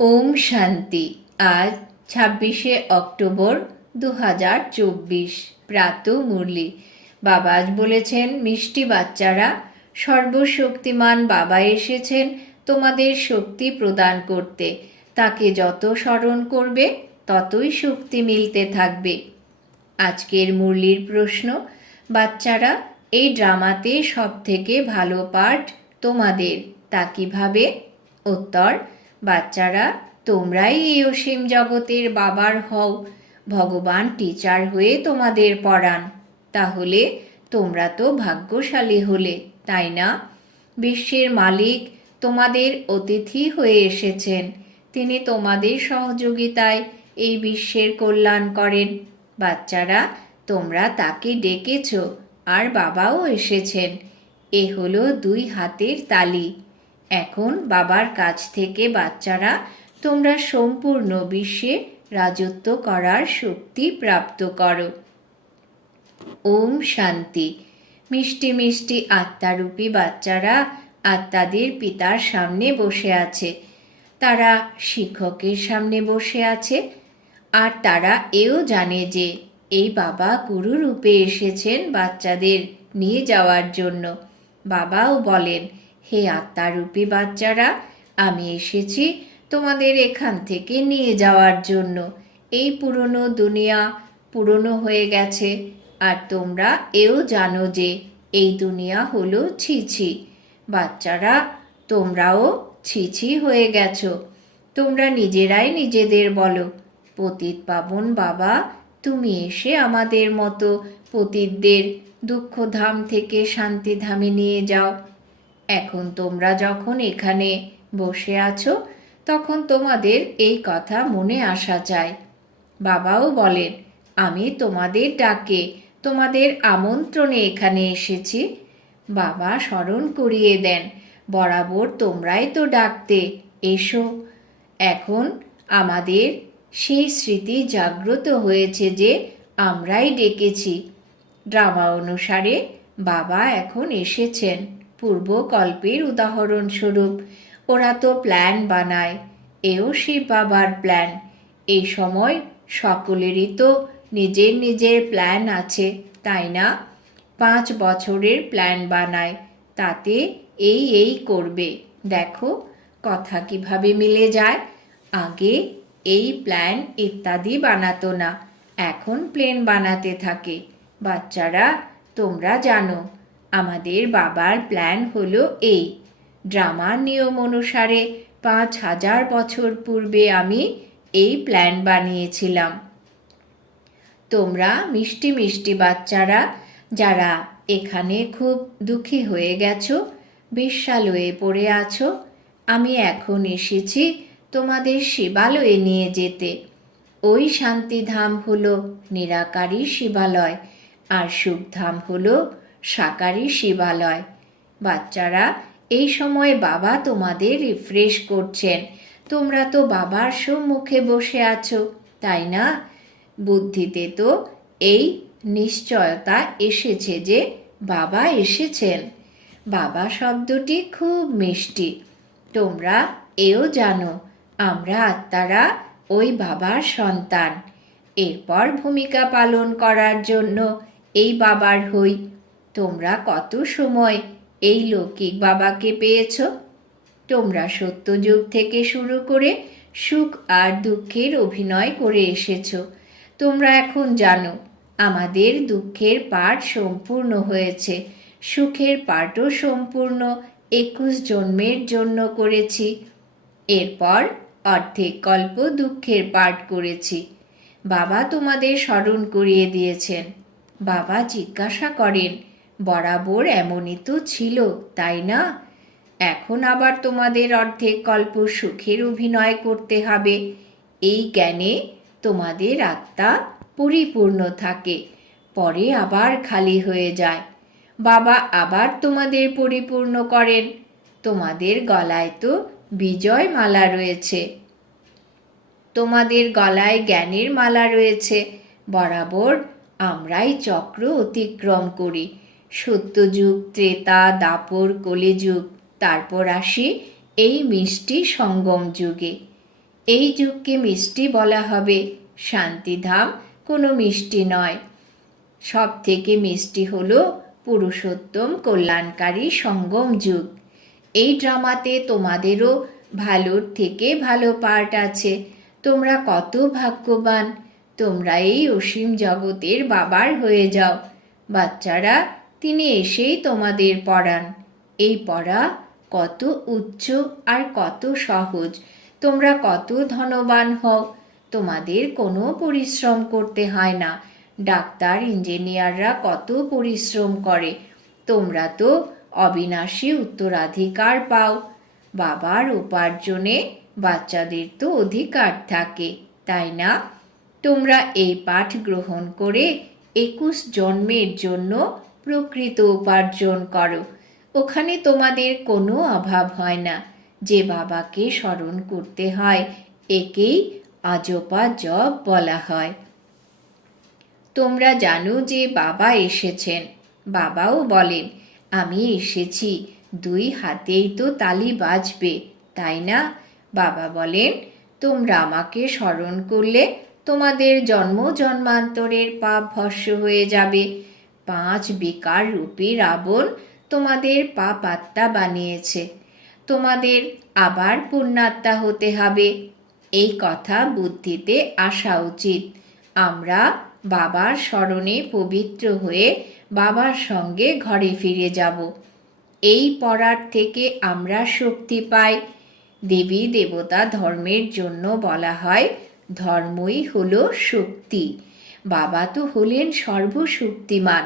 ওম শান্তি। আজ 26শে অক্টোবর 2024 প্রাত মুরলি। বাবা আজ বলেছেন, মিষ্টি বাচ্চারা, সর্বশক্তিমান বাবা এসেছেন তোমাদের শক্তি প্রদান করতে। তাকে যত স্মরণ করবে ততই শক্তি মিলতে থাকবে। আজকের মুরলির প্রশ্ন, বাচ্চারা, এই ড্রামাতে সব থেকে ভালো পার্ট তোমাদের, তা কিভাবে? উত্তর, বাচ্চারা, তোমরাই এই অসীম জগতের বাবার হও। ভগবান টিচার হয়ে তোমাদের পড়ান। তাহলে তোমরা তো ভাগ্যশালী হলে, তাই না? বিশ্বের মালিক তোমাদের অতিথি হয়ে এসেছেন। তিনি তোমাদের সহযোগিতায় এই বিশ্বের কল্যাণ করেন। বাচ্চারা, তোমরা তাকে ডেকেছ, আর বাবাও এসেছেন। এ হলো দুই হাতের তালি। এখন বাবার কাছ থেকে বাচ্চারা তোমরা সম্পূর্ণ বিশ্বে রাজত্ব করার শক্তি প্রাপ্ত করো। ওম শান্তি। মিষ্টি মিষ্টি আত্মারূপী বাচ্চারা আত্মাদের পিতার সামনে বসে আছে। তারা শিক্ষকের সামনে বসে আছে, আর তারা এও জানে যে এই বাবা গুরু রূপে এসেছেন বাচ্চাদের নিয়ে যাওয়ার জন্য। বাবাও বলেন, হে আত্মারূপী বাচ্চারা, আমি এসেছি তোমাদের এখান থেকে নিয়ে যাওয়ার জন্য। এই পুরনো দুনিয়া পুরনো হয়ে গেছে, আর তোমরা এও জানো যে এই দুনিয়া হলো ছিছি। বাচ্চারা, তোমরাও ছিছি হয়ে গেছো। তোমরা নিজেরাই নিজেদের বলো, পতিত পাবন বাবা, তুমি এসে আমাদের মতো পতিতদের দুঃখধাম থেকে শান্তিধামে নিয়ে যাও। এখন তোমরা যখন এখানে বসে আছো, তখন তোমাদের এই কথা মনে আসা চাই। বাবাও বলেন, আমি তোমাদের ডাকে, তোমাদের আমন্ত্রণে এখানে এসেছি। বাবা স্মরণ করিয়ে দেন, বরাবর তোমরাই তো ডাকতে, এসো। এখন আমাদের সেই স্মৃতি জাগ্রত হয়েছে যে আমরাই ডেকেছি। ড্রামা অনুসারে বাবা এখন এসেছেন পূর্বকল্পের উদাহরণস্বরূপ। ওরা তো প্ল্যান বানায়, এও শিব বাবার প্ল্যান। এই সময় সকলেরই তো নিজের নিজের প্ল্যান আছে, তাই না? 5 বছরের প্ল্যান বানায়, তাতে এই করবে। দেখো কথা কিভাবে মিলে যায়। আগে এই প্ল্যান ইত্যাদি বানাতো না, এখন প্লেন বানাতে থাকে। বাচ্চারা, তোমরা জানো আমাদের বাবার প্ল্যান হলো এই। ড্রামার নিয়ম অনুসারে 5000 বছর পূর্বে আমি এই প্ল্যান বানিয়েছিলাম। তোমরা মিষ্টি মিষ্টি বাচ্চারা, যারা এখানে খুব দুঃখী হয়ে গেছো, বেশ্যালয়ে পড়ে আছো, আমি এখন এসেছি তোমাদের শিবালয়ে নিয়ে যেতে। ওই শান্তিধাম হলো নিরাকারী শিবালয়, আর সুখধাম হলো সাকারী শিবালয়। বাচ্চারা, এই সময় বাবা তোমাদের রিফ্রেশ করছেন। তোমরা তো বাবার সম্মুখে বসে আছো, তাই না? বুদ্ধিতে তো এই নিশ্চয়তা এসেছে যে বাবা এসেছেন। বাবা শব্দটি খুব মিষ্টি। তোমরা এও জানো আমরা আত্মারা ওই বাবার সন্তান। এরপর ভূমিকা পালন করার জন্য এই বাবার হই। তোমরা কত সময় এই লৌকিক বাবাকে পেয়েছ? তোমরা সত্যযুগ থেকে শুরু করে সুখ আর দুঃখের অভিনয় করে এসেছ। তোমরা এখন জানো আমাদের দুঃখের পাঠ সম্পূর্ণ হয়েছে, সুখের পাঠও সম্পূর্ণ 21 জন্মের জন্য করেছি। এরপর অর্ধেক কল্প দুঃখের পাঠ করেছি। বাবা তোমাদের স্মরণ করিয়ে দিয়েছেন। বাবা জিজ্ঞাসা করেন, বরাবর এমনই তো ছিল, তাই না? এখন আবার তোমাদের অর্ধেক কল্প সুখের অভিনয় করতে হবে। এই জ্ঞানে তোমাদের আত্মা পরিপূর্ণ থাকে, পরে আবার খালি হয়ে যায়। বাবা আবার তোমাদের পরিপূর্ণ করেন। তোমাদের গলায় তো বিজয় মালা রয়েছে, তোমাদের গলায় জ্ঞানের মালা রয়েছে। বরাবর আমরাই চক্র অতিক্রম করি। সত্যযুগ, ত্রেতা, দাপর, কলিযুগ, তারপর আসি এই মিষ্টি সঙ্গম যুগে। এই যুগকে মিষ্টি বলা হবে, শান্তিধাম কোনো মিষ্টি নয়। সব থেকে মিষ্টি হলো পুরুষোত্তম কল্যাণকারী সঙ্গম যুগ। এই ড্রামাতে তোমাদেরও ভালোর থেকে ভালো পার্ট আছে। তোমরা কত ভাগ্যবান, তোমরা এই অসীম জগতের বাবার হয়ে যাও। বাচ্চারা, তিনি এসেই তোমাদের পড়ান। এই পড়া কত উচ্চ আর কত সহজ। তোমরা কত ধনবান হও, তোমাদের কোনো পরিশ্রম করতে হয় না। ডাক্তার ইঞ্জিনিয়াররা কত পরিশ্রম করে, তোমরা তো অবিনাশী উত্তরাধিকার পাও। বাবার উপার্জনে বাচ্চাদের তো অধিকার থাকে, তাই না? তোমরা এই পাঠ গ্রহণ করে 21 জন্মের জন্য প্রকৃত উপার্জন করো। ওখানে তোমাদের কোনো অভাব হয় না। যে বাবাকে স্মরণ করতে হয়, একেই আজোপা জপ বলা হয়। তোমরা জানো যে বাবা এসেছেন। বাবাও বলেন, আমি এসেছি, 2 হাতেই তো তালি বাজবে, তাই না? বাবা বলেন, তোমরা আমাকে স্মরণ করলে তোমাদের জন্ম জন্মান্তরের পাপ ভস্ম হয়ে যাবে। 5 বিকার রূপী রাবণ তোমাদের পাপ আত্মা বানিয়েছে। তোমাদের আবার পুণ্যাত্মা হতে হবে। এই কথা বুদ্ধিতে আসা উচিত। আমরা বাবার স্মরণে পবিত্র হয়ে বাবার সঙ্গে ঘরে ফিরে যাব। এই পড়ার থেকে আমরা শক্তি পাই। দেবী দেবতা ধর্মের জন্য বলা হয়, ধর্মই হলো শক্তি। বাবা তো হলেন সর্বশক্তিমান।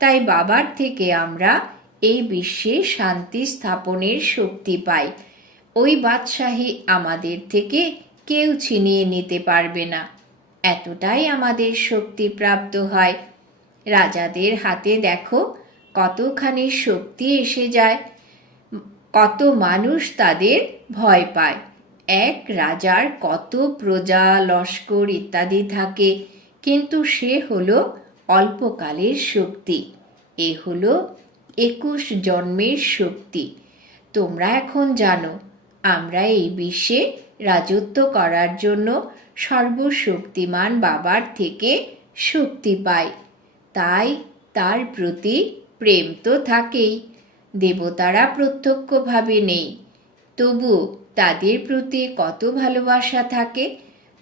তাই বাবার থেকে আমরা এই বিশ্বে শান্তি স্থাপনের শক্তি পাই। ওই বাদশাহী আমাদের থেকে কেউ ছিনিয়ে নিতে পারবে না। এতটাই আমাদের শক্তি প্রাপ্ত হয়। রাজাদের হাতে দেখো কতখানি শক্তি এসে যায়, কত মানুষ তাদের ভয় পায়। এক রাজার কত প্রজা, লস্কর ইত্যাদি থাকে, কিন্তু সে হলো অল্পকালের শক্তি। এ হলো 21 জন্মের শক্তি। তোমরা এখন জানো, আমরা এই বিশ্বে রাজত্ব করার জন্য সর্বশক্তিমান বাবার থেকে শক্তি পাই। তাই তার প্রতি প্রেম তো থাকেই। দেবতারা প্রত্যক্ষভাবে নেই, তবু তাদের প্রতি কত ভালোবাসা থাকে।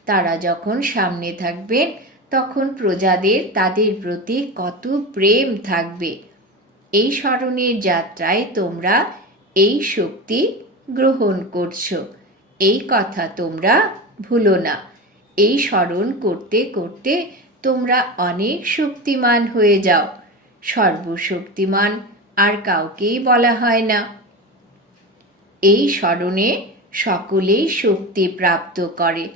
তারা যখন সামনে থাকবেন, তখন প্রজাদের তাদের প্রতি কত প্রেম থাকবে। এই স্মরণের যাত্রায় তোমরা এই শক্তি গ্রহণ করছো, এই কথা তোমরা ভুলো না। এই স্মরণ করতে করতে তোমরা অনেক শক্তিমান হয়ে যাও। সর্বশক্তিমান আর কাউকেই বলা হয় না। এই স্মরণে সকলেই শক্তি প্রাপ্ত করে।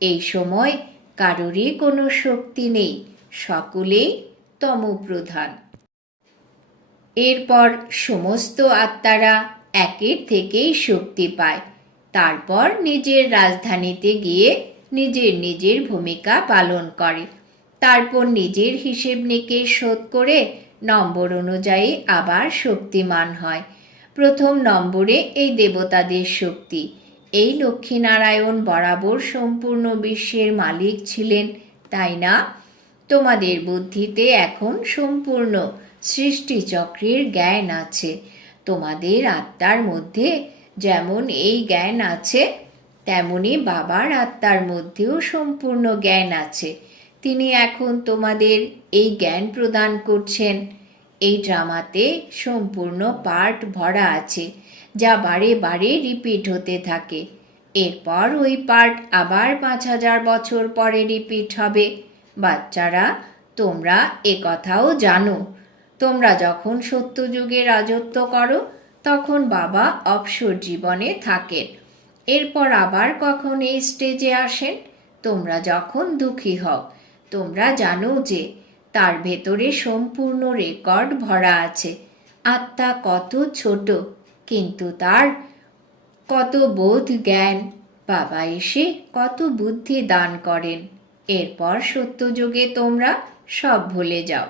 এই সময় কারোরই কোনো শক্তি নেই, সকলেই তমপ্রধান। এরপর সমস্ত আত্মারা একের থেকেই শক্তি পায়। তারপর নিজের রাজধানীতে গিয়ে নিজের নিজের ভূমিকা পালন করে। তারপর নিজের হিসেব নিকেশ শোধ করে নম্বর অনুযায়ী আবার শক্তিমান হয়। প্রথম নম্বরে এই দেবতাদের শক্তি। এই লক্ষ্মীনারায়ণ বরাবর সম্পূর্ণ বিশ্বের মালিক ছিলেন, তাই না? তোমাদের বুদ্ধিতে এখন সম্পূর্ণ সৃষ্টিচক্রের জ্ঞান আছে। তোমাদের আত্মার মধ্যে যেমন এই জ্ঞান আছে, তেমনি বাবার আত্মার মধ্যেও সম্পূর্ণ জ্ঞান আছে। তিনি এখন তোমাদের এই জ্ঞান প্রদান করছেন। এই ড্রামাতে সম্পূর্ণ পার্ট ভরা আছে, যা বারে বারে রিপিট হতে থাকে। এরপর ওই পার্ট আবার 5000 বছর পরে রিপিট হবে। বাচ্চারা, তোমরা এ কথাও জানো, তোমরা যখন সত্যযুগে রাজত্ব করো, তখন বাবা অবসর জীবনে থাকেন। এরপর আবার কখন এই স্টেজে আসেন, তোমরা যখন দুঃখী হও। তোমরা জানো যে তার ভেতরে সম্পূর্ণ রেকর্ড ভরা আছে। আত্মা কত ছোট, কিন্তু তার কত বোধ জ্ঞান। বাবা এসে কত বুদ্ধি দান করেন। এরপর সত্যযুগে তোমরা সব ভুলে যাও।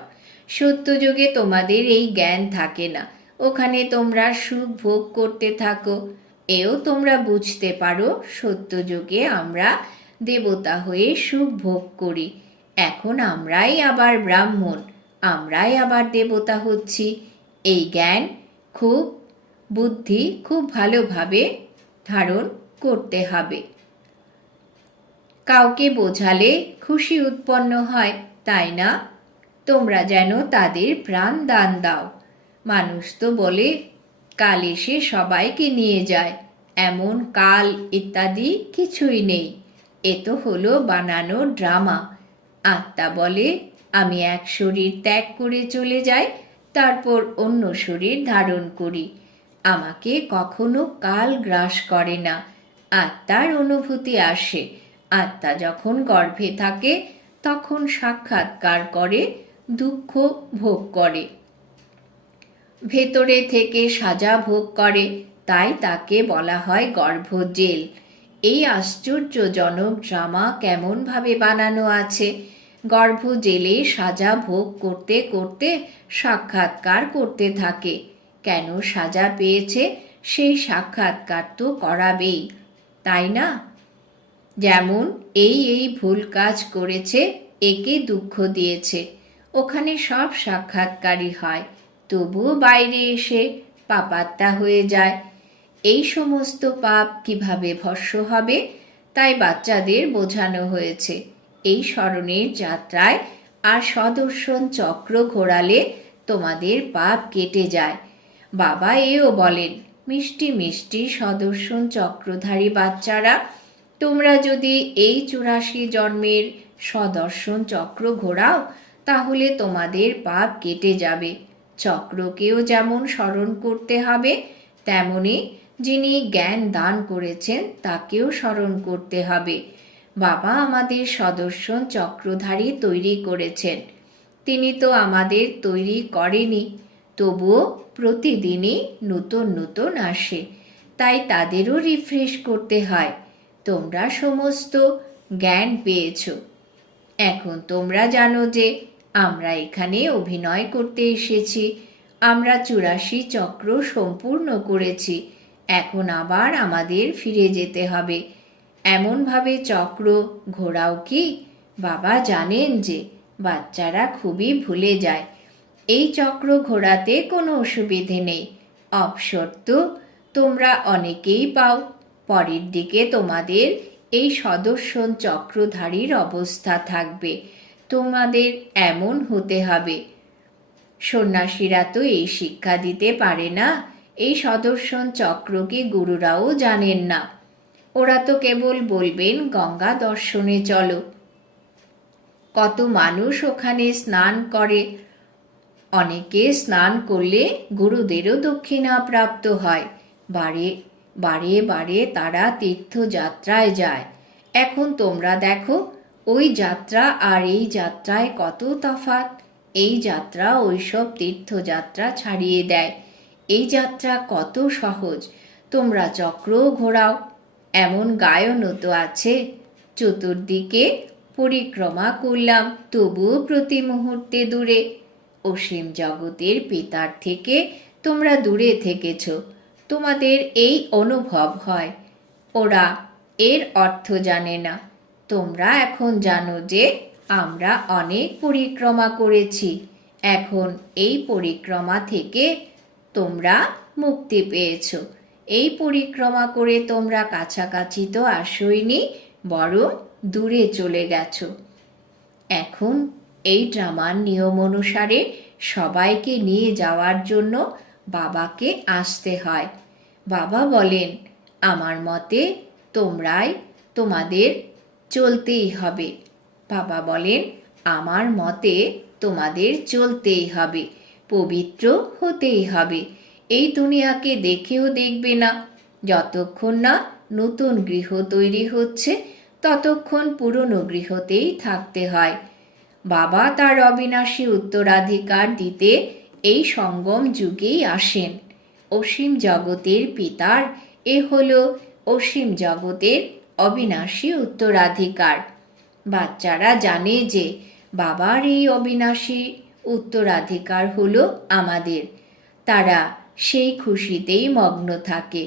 সত্যযুগে তোমাদের এই জ্ঞান থাকে না। ওখানে তোমরা সুখ ভোগ করতে থাকো। এও তোমরা বুঝতে পারো, সত্যযুগে আমরা দেবতা হয়ে সুখ ভোগ করি। এখন আমরাই আবার ব্রাহ্মণ, আমরাই আবার দেবতা হচ্ছি। এই জ্ঞান বুদ্ধি খুব ভালোভাবে ধারণ করতে হবে। কাউকে বোঝালে খুশি উৎপন্ন হয়, তাই না? তোমরা যেন তাদের প্রাণ দান দাও। মানুষ তো বলে কাল এসে সবাইকে নিয়ে যায়, এমন কাল ইত্যাদি কিছুই নেই। এ তো হলো বানানো ড্রামা। আত্মা বলে আমি এক শরীর ত্যাগ করে চলে যাই, তারপর অন্য শরীর ধারণ করি। আমাকে কখনো কাল গ্রাস করে না। আত্মার অনুভূতি আসে। আত্মা যখন গর্ভে থাকে তখন সাক্ষাৎকার করে, দুঃখ ভোগ করে, ভেতরে থেকে সাজা ভোগ করে, তাই তাকে বলা হয় গর্ভজেল। এই আশ্চর্যজনক ড্রামা কেমনভাবে বানানো আছে। গর্ভজেলে সাজা ভোগ করতে করতে সাক্ষাৎকার করতে থাকে। কেন সাজা পেয়েছে সেই সাক্ষাৎকার তো করাবেই, তাই না? যেমন এই ভুল কাজ করেছে, একে দুঃখ দিয়েছে, ওখানে সব সাক্ষাৎকারই হয়, তবুও বাইরে এসে পাপাত্মা হয়ে যায়। এই সমস্ত পাপ কিভাবে ভস্ম হবে, তাই বাচ্চাদের বোঝানো হয়েছে। এই স্মরণের যাত্রায় আর সদর্শন চক্র ঘোরালে তোমাদের পাপ কেটে যায়। বাবা এও বলেন, মিষ্টি মিষ্টি সদর্শন চক্রধারী বাচ্চারা, তোমরা যদি এই 84 জন্মের সদর্শন চক্র ঘোরাও তাহলে তোমাদের পাপ কেটে যাবে। চক্রকেও যেমন স্মরণ করতে হবে, তেমনি যিনি জ্ঞান দান করেছেন তাকেও স্মরণ করতে হবে। বাবা আমাদের সদর্শন চক্রধারী তৈরি করেছেন, তিনি তো আমাদের তৈরি করেনি, তবুও প্রতিদিনই নতুন নতুন আসে, তাই তাদেরও রিফ্রেশ করতে হয়। তোমরা সমস্ত জ্ঞান পেয়েছ, এখন তোমরা জানো যে আমরা এখানে অভিনয় করতে এসেছি। আমরা 84 চক্র সম্পূর্ণ করেছি, এখন আবার আমাদের ফিরে যেতে হবে। এমনভাবে চক্র ঘোরাও কি? বাবা জানেন যে বাচ্চারা খুবই ভুলে যায়। এই চক্র ঘোরাতে কোনো অসুবিধে নেই, অবসর তো তোমরা অনেকেই পাও। পরের দিকে তোমাদের এই সদর্শন চক্রধারীর অবস্থা থাকবে, তোমাদের এমন হতে হবে। সন্ন্যাসীরা তো এই শিক্ষা দিতে পারে না, এই সদর্শন চক্রকে গুরুরাও জানেন না। ওরা তো কেবল বলবেন গঙ্গা দর্শনে চলো। কত মানুষ ওখানে স্নান করে, অনেকে স্নান করলে গুরুদেরও দক্ষিণা প্রাপ্ত হয়। বারে বারে বারে তারা তীর্থযাত্রায় যায়। এখন তোমরা দেখো ওই যাত্রা আর এই যাত্রায় কত তফাৎ। এই যাত্রা ওইসব তীর্থযাত্রা ছাড়িয়ে দেয়। এই যাত্রা কত সহজ। তোমরা চক্র ঘোরাও। এমন গায়নও তো আছে, চতুর্দিকে পরিক্রমা করলাম তবুও প্রতি মুহূর্তে দূরে। অসীম জগতের পিতার থেকে তোমরা দূরে থেকেছ, তোমাদের এই অনুভব হয়। ওরা এর অর্থ জানে না। তোমরা এখন জানো যে আমরা অনেক পরিক্রমা করেছি, এখন এই পরিক্রমা থেকে তোমরা মুক্তি পেয়েছ। এই পরিক্রমা করে তোমরা কাছাকাছি তো আসোইনি, বরং দূরে চলে গেছ। এখন এই ড্রামার নিয়ম অনুসারে সবাইকে নিয়ে যাওয়ার জন্য বাবাকে আসতে হয়। বাবা বলেন, আমার মতে তোমাদের চলতেই হবে। বাবা বলেন, আমার মতে তোমাদের চলতেই হবে, পবিত্র হতেই হবে। এই দুনিয়াকে দেখেও দেখবে না। যতক্ষণ না নতুন গৃহ তৈরি হচ্ছে ততক্ষণ পুরনো গৃহতেই থাকতে হয়। বাবা তার অবিনাশী উত্তরাধিকার দিতে এই সঙ্গম যুগেই আসেন। অসীম জগতের পিতার এ হলো অসীম জগতের অবিনাশী উত্তরাধিকার। বাচ্চারা জানে যে বাবার এই অবিনাশী উত্তরাধিকার হলো আমাদের। তারা সেই খুশিতেই মগ্ন থাকে।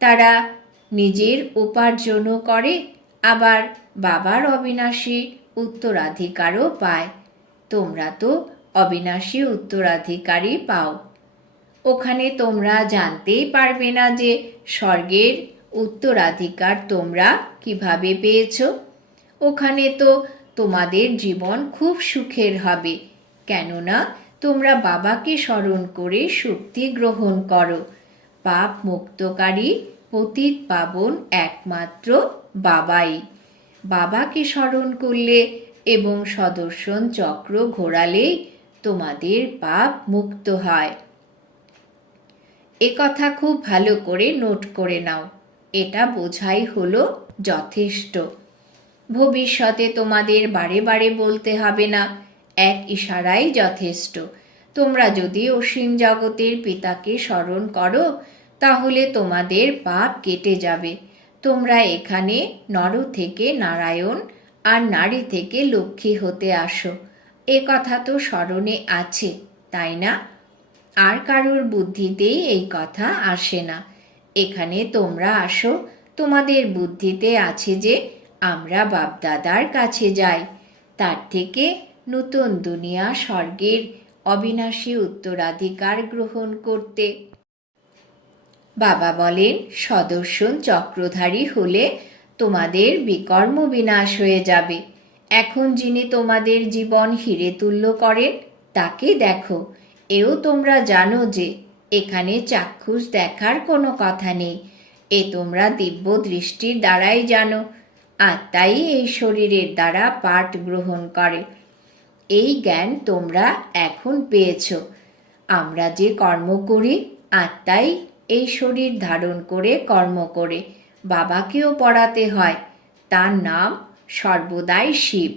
তারা নিজের উপার্জনও করে, আবার বাবার অবিনাশী উত্তরাধিকারও পায়। তোমরা তো অবিনাশী উত্তরাধিকারই পাও। ওখানে তোমরা জানতেই পারবে না যে স্বর্গের উত্তরাধিকার তোমরা কিভাবে পেয়েছ। ওখানে তো তোমাদের জীবন খুব সুখের হবে, কেননা তোমরা বাবাকে স্মরণ করে শক্তি গ্রহণ করো। পাপ মুক্তকারী পতিত পাবন একমাত্র বাবাই। বাবাকে স্মরণ করলে এবং সদর্শন চক্র ঘোরালেই তোমাদের পাপ মুক্ত হয়। এ কথা খুব ভালো করে নোট করে নাও, এটা বোঝাই হলো যথেষ্ট। ভবিষ্যতে তোমাদের বারে বারে বলতে হবে না, এক ইশারাই যথেষ্ট। তোমরা যদি অসীম জগতের পিতাকে স্মরণ করো তাহলে তোমাদের পাপ কেটে যাবে। তোমরা এখানে নর থেকে নারায়ণ আর নারী থেকে লক্ষ্মী হতে আসো, এ কথা তো স্মরণে আছে, তাই না? আর কারোর বুদ্ধিতেই এই কথা আসে না। এখানে তোমরা আসো, তোমাদের বুদ্ধিতে আছে যে আমরা বাপদাদার কাছে যাই, তার থেকে নতুন দুনিয়া স্বর্গের অবিনাশী উত্তরাধিকার গ্রহণ করতে। বাবা বলেন, সদর্শন চক্রধারী হলে তোমাদের বিকর্ম বিনাশ হয়ে যাবে। এখন যিনি তোমাদের জীবন হিরে তুল্য করেন তাকে দেখো। এও তোমরা জানো যে এখানে চাক্ষুষ দেখার কোনো কথা নেই, এ তোমরা দিব্য দৃষ্টির দ্বারাই জানো। আত্মাই এই শরীরের দ্বারা পাঠ গ্রহণ করে। এই জ্ঞান তোমরা এখন পেয়েছ। আমরা যে কর্ম করি, আত্মাই এই শরীর ধারণ করে কর্ম করে বাবাকেও পড়াতে হয়। তার নাম সর্বদাই শিব।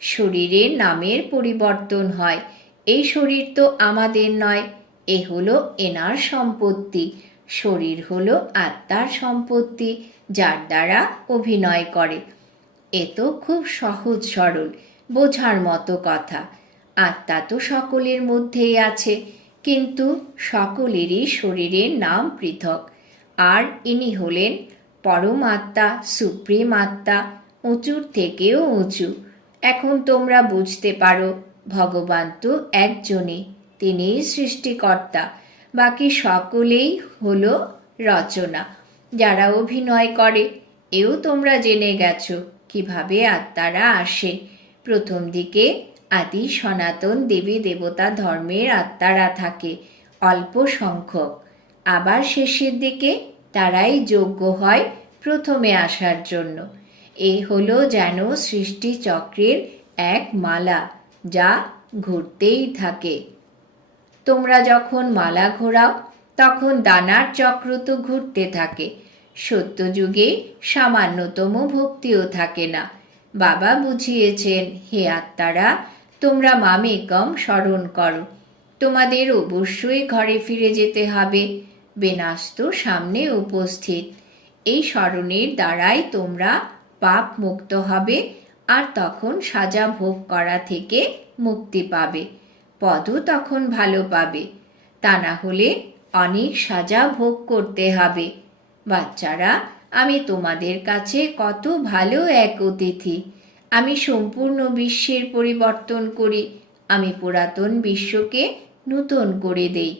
শরীরের নামের পরিবর্তন হয়। এই শরীর তো আমাদের নয়, এ হলো এনার সম্পত্তি। শরীর হলো আত্মার সম্পত্তি, যার দ্বারা অভিনয় করে। এ তো খুব সহজ সরল বোঝার মতো কথা। আত্মা তো সকলের মধ্যেই আছে, কিন্তু সকলেরই শরীরের নাম পৃথক। আর ইনি হলেন পরমাত্মা, সুপ্রিম আত্মা, উঁচুর থেকেও উঁচু। এখন তোমরা বুঝতে পারো ভগবান তো একজনই, তিনিই সৃষ্টিকর্তা, বাকি সকলেই হলো রচনা, যারা অভিনয় করে। এও তোমরা জেনে গেছো কিভাবে আত্মারা আসে। প্রথম দিকে আদি সনাতন দেবী দেবতা ধর্মের আত্মারা থাকে অল্প সংখ্যক, আবার শেষের দিকে তারাই যোগ্য হয় প্রথমে আসার জন্য। এ হলো যেন সৃষ্টি চক্রের এক মালা, যা ঘুরতেই থাকে। তোমরা যখন মালা ঘোরাও তখন দানার চক্র তো ঘুরতে থাকে। সত্যযুগে সামান্যতম ভক্তিও থাকে না। বাবা বুঝিয়েছেন, হে আত্মারা, তোমরা মামেকম স্মরণ করো। তোমাদের অবশ্যই ঘরে ফিরে যেতে হবে, বিনাশ তো সামনে উপস্থিত। এই স্মরণের দ্বারাই তোমরা পাপ মুক্ত হবে, আর তখন সাজা ভোগ করা থেকে মুক্তি পাবে। পদও তখন ভালো পাবে, তা না হলে অনেক সাজা ভোগ করতে হবে। বাচ্চারা, আমি তোমাদের কাছে কত ভালো এক অতিথি। আমি সম্পূর্ণ বিশ্বের পরিবর্তন করি। আমি পুরাতন বিশ্বকে নূতন করে দেই।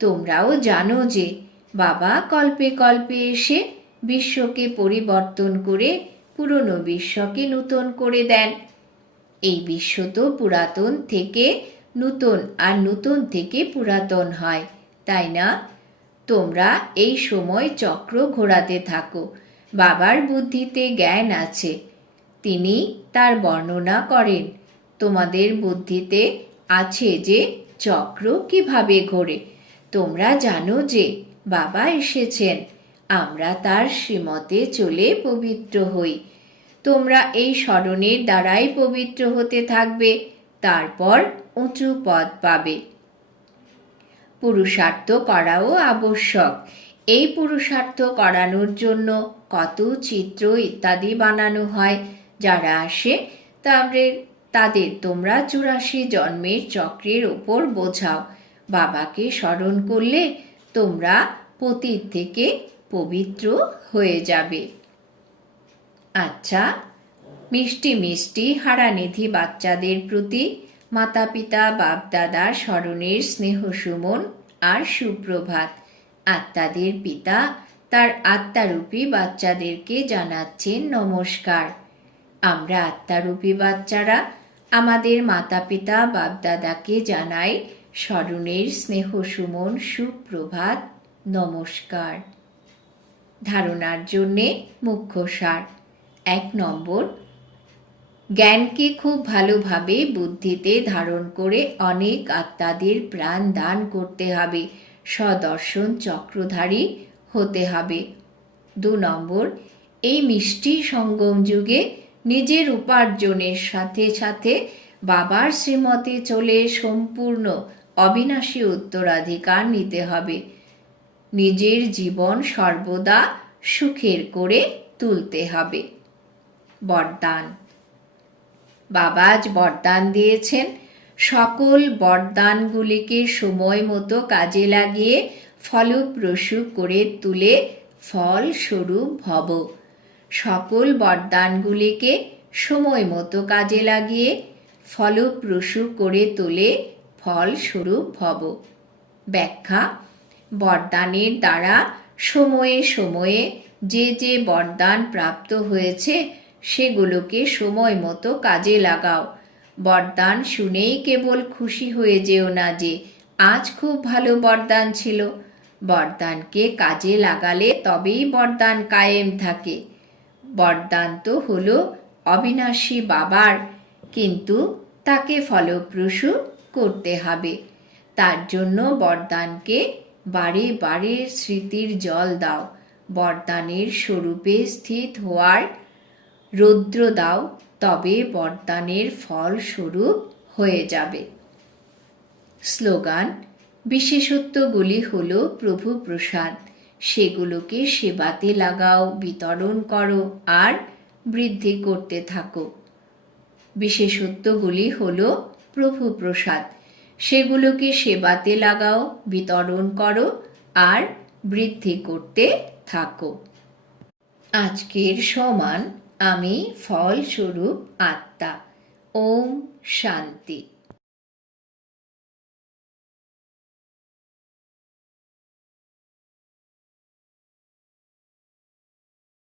তোমরাও জানো যে বাবা কল্পে কল্পে এসে বিশ্বকে পরিবর্তন করে পুরনো বিশ্বকে নূতন করে দেন। এই বিশ্ব তো পুরাতন থেকে নূতন আর নূতন থেকে পুরাতন হয়, তাই না? তোমরা এই সময় চক্র ঘোরাতে থাকো। বাবার বুদ্ধিতে জ্ঞান আছে, তিনি তার বর্ণনা করেন। তোমাদের বুদ্ধিতে আছে যে চক্র কিভাবে ঘোরে। তোমরা জানো যে বাবা এসেছেন, আমরা তার শ্রীমতে চলে পবিত্র হই। তোমরা এই স্মরণের দ্বারাই পবিত্র হতে থাকবে, তারপর উঁচু পদ পাবে। পুরুষার্থ করাও আবশ্যক। এই পুরুষার্থ করানোর জন্য কত চিত্র ইত্যাদি বানানো হয়। যারা আসে তাদের তোমরা 84 জন্মের চক্রের ওপর বোঝাও। বাবাকে স্মরণ করলে তোমরা পতিত থেকে পবিত্র হয়ে যাবে। আচ্ছা, মিষ্টি মিষ্টি হারানিধি বাচ্চাদের প্রতি মাতা পিতা বাপ দাদার স্মরণের স্নেহ সুমন আর সুপ্রভাত। আত্মাদের পিতা তার আত্মারূপী বাচ্চাদেরকে জানাচ্ছেন নমস্কার। আমরা আত্মারূপী বাচ্চারা আমাদের মাতা পিতা বাপ দাদাকে জানাই স্মরণের স্নেহ সুমন সুপ্রভাত নমস্কার। ধারণার জন্যে মুখ্য সার। 1 নম্বর, জ্ঞানকে খুব ভালোভাবে বুদ্ধিতে ধারণ করে অনেক আত্মাদের প্রাণ দান করতে হবে, সদর্শন চক্রধারী হতে হবে। 2 নম্বর, এই মিষ্টি সঙ্গম যুগে নিজের উপার্জনের সাথে সাথে বাবার শ্রীমতে চলে সম্পূর্ণ অবিনাশী উত্তরাধিকার নিতে হবে। নিজের জীবন সর্বদা সুখের করে তুলতে হবে। বরদান। বাবা আজ বরদান দিয়েছেন, সকল বরদানগুলিকে সময় মতো কাজে লাগিয়ে ফলপ্রসূ করে তুলে ফলস্বরূপ ভব। সকল বরদানগুলিকে সময় মতো কাজে লাগিয়ে ফলপ্রসূ করে তোলে ফলস্বরূপ ভব। ব্যাখ্যা। বরদানের দ্বারা সময়ে সময়ে যে যে বরদান প্রাপ্ত হয়েছে সেগুলোকে সময় মতো কাজে লাগাও। বরদান শুনেই কেবল খুশি হয়ে যেও না যে আজ খুব ভালো বরদান ছিল। বরদানকে কাজে লাগালে তবেই বরদান কায়েম থাকে। বরদান তো হলো অবিনাশী বাবার, কিন্তু তাকে ফলপ্রসূ করতে হবে। তার জন্য বরদানকে বারে বারে স্মৃতির জল দাও। বরদানের স্বরূপে স্থিত হওয়ার রৌদ্র দাও, তবে বরদানের ফল স্বরূপ হয়ে যাবে। স্লোগান। বিশেষত্বগুলি হলো প্রভু প্রসাদ, সেগুলোকে সেবাতে লাগাও, বিতরণ করো আর বৃদ্ধি করতে থাকো। বিশেষত্বগুলি হলো প্রভু প্রসাদ, সেগুলোকে সেবাতে লাগাও, বিতরণ করো আর বৃদ্ধি করতে থাকো। আজকের সমান আমি ফলস্বরূপ আত্মা। ওম শান্তি।